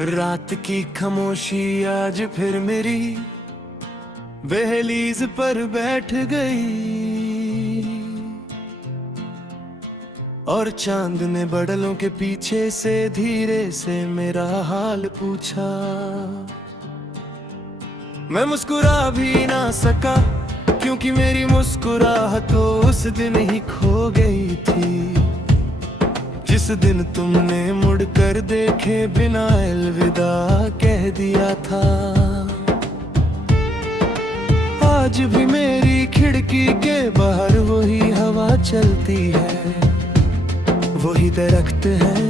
रात की खामोशी आज फिर मेरी दहलीज पर बैठ गई और चांद ने बदलों के पीछे से धीरे से मेरा हाल पूछा। मैं मुस्कुरा भी ना सका क्योंकि मेरी मुस्कुराहट तो उस दिन ही खो गई थी जिस दिन तुमने मुड़कर देखे बिना अलविदा कह दिया था। आज भी मेरी खिड़की के बाहर वही हवा चलती है, वही दरख्त है,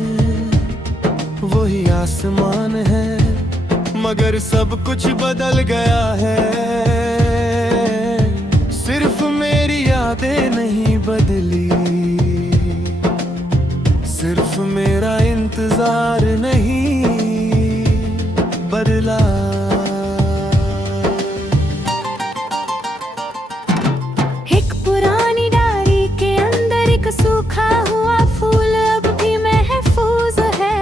वही आसमान है, मगर सब कुछ बदल गया है। सिर्फ मेरी यादें नहीं बदली, सिर्फ मेरा इंतजार नहीं बदला। एक पुरानी डायरी के अंदर एक सूखा हुआ फूल अब भी महफूज है।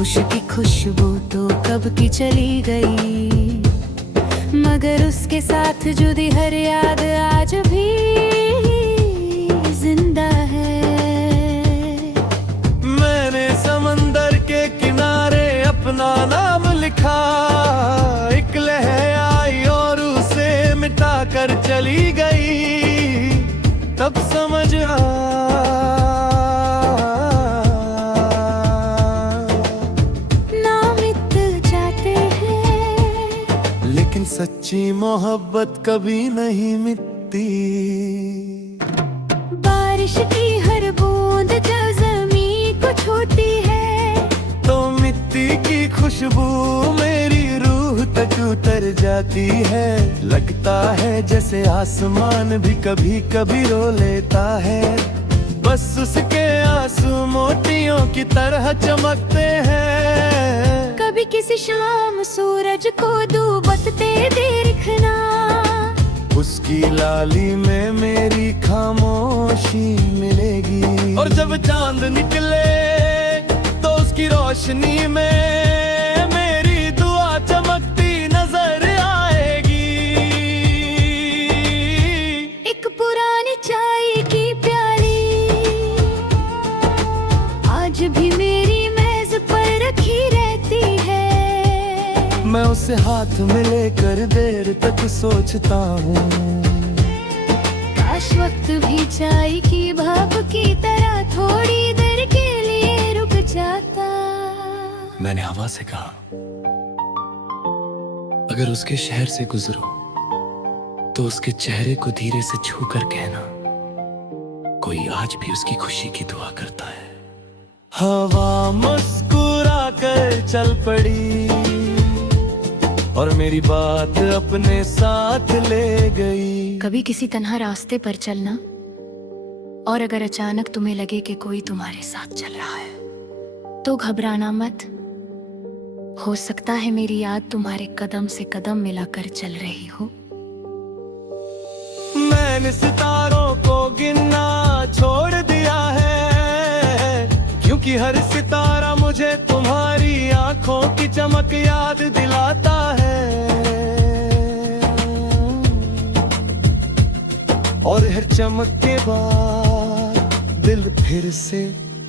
उसकी खुशबू तो कब की चली गई, मगर उसके साथ जुड़ी हर याद आज भी जिंदा है। मैंने समंदर के किनारे अपना नाम लिखा, एक लहर आई और उसे मिटा कर चली गई। तब समझ नाम मिट जाते हैं लेकिन सच्ची मोहब्बत कभी नहीं मिटती। बारिश की हर बूंद जब ज़मीन को छूती है तो मिट्टी की खुशबू मेरी रूह तक उतर जाती है। लगता है जैसे आसमान भी कभी कभी रो लेता है, बस उसके आंसू मोतियों की तरह चमकते हैं। कभी किसी शाम सूरज को डूबते देखना, उसकी लाली में मेरी खामोशी मिलेगी। और जब चांद निकले तो उसकी रोशनी में मेरी दुआ चमकती नजर आएगी। एक पुरानी चाय की प्याली आज भी मेरी मेज पर रखी रहती है। मैं उसे हाथ में लेकर देर तक सोचता हूँ, काश वक्त भी चाय की भाप की तरह थोड़ी देर के लिए रुक जाता। मैंने हवा से कहा, अगर उसके शहर से गुजरो तो उसके चेहरे को धीरे से छू कर कहना, कोई आज भी उसकी खुशी की दुआ करता है। हवा मुस्कुरा कर चल पड़ी और मेरी बात अपने साथ ले गई। कभी किसी तन्हा रास्ते पर चलना और अगर अचानक तुम्हें लगे कि कोई तुम्हारे साथ चल रहा है तो घबराना मत। हो सकता है मेरी याद तुम्हारे कदम से कदम मिलाकर चल रही हो। मैंने सितारों को गिनना छोड़ दिया है क्योंकि हर सितारा मुझे तुम्हारी आंखों की चमक याद दिलाता है। और हर चमक के बाद दिल फिर से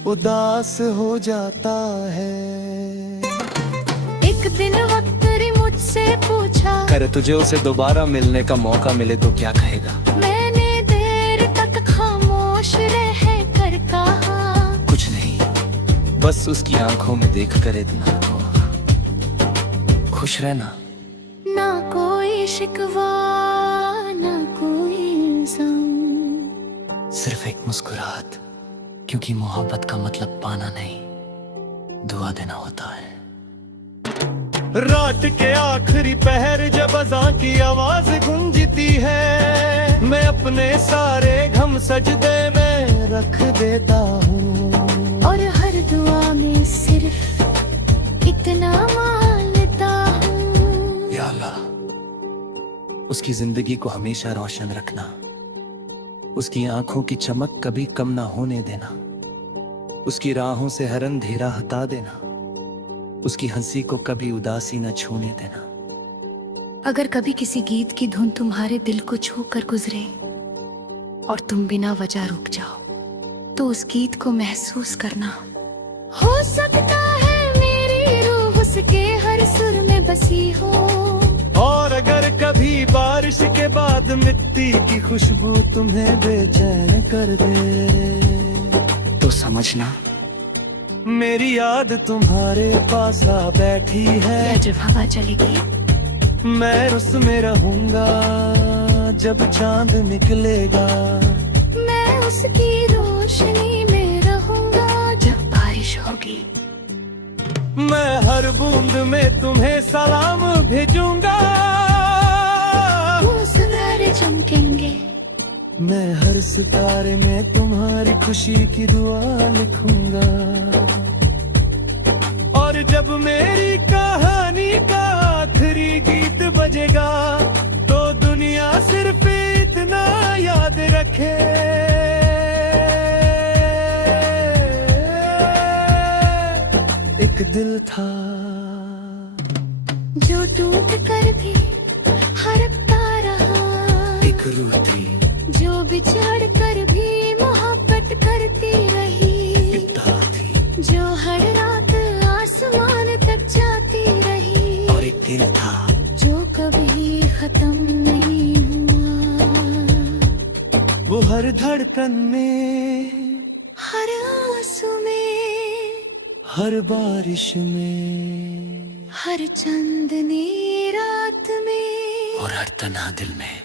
उदास हो जाता है। एक दिन वक्त ने मुझसे पूछा, अगर तुझे उसे दोबारा मिलने का मौका मिले तो क्या कहेगा? मैंने देर तक खामोश रह कर कहा, कुछ नहीं, बस उसकी आंखों में देख कर इतना कहो, खुश रहना। ना कोई शिकवा ना कोई इल्जाम, सिर्फ एक मुस्कुराहट, क्योंकि मोहब्बत का मतलब पाना नहीं, दुआ देना होता है। रात के आखिरी पहर जब अज़ां की आवाज गूंजती है, मैं अपने सारे गम सजदे में रख देता हूँ और हर दुआ में सिर्फ इतना मानता हूँ, या अल्लाह, उसकी जिंदगी को हमेशा रोशन रखना, उसकी आंखों की चमक कभी कम ना होने देना, उसकी राहों से हर अंधेरा हटा देना। उसकी हंसी को कभी उदासी न छूने देना। अगर कभी किसी गीत की धुन तुम्हारे दिल को छू कर गुजरे और तुम बिना वजह रुक जाओ, तो उस गीत को महसूस करना। हो सकता है मेरी रूह उसके हर सुर में बसी हो, और अगर कभी बारिश के बाद मिट्टी की खुशबू तुम्हें बेचैन कर दे, तो समझना मेरी याद तुम्हारे पास आ बैठी है। या जब हवा चलेगी मैं उसमें रहूंगा जब चांद निकलेगा। मैं उसकी रोशनी में रहूंगा जब बारिश होगी। मैं हर बूंद में तुम्हें सलाम भेजूंगा। वो सितारे चमकेंगे, मैं हर सितारे में तुम्हारी खुशी की दुआ लिखूंगा। और जब मेरी कहानी का आखिरी गीत बजेगा, तो दुनिया सिर्फ इतना याद रखे, एक दिल था जो टूट कर भी हरकता रहा, एक रूह थी जो बिछड़ कर भी मोहब्बत करती रही, एक तार थी जो हर रात आसमान तक जाती रही, और एक दिल था जो कभी खत्म नहीं हुआ। वो हर धड़कन में, हर आंसू में, हर बारिश में, हर चांदनी रात में, और हर तन्हा दिल में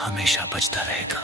हमेशा बजता रहेगा।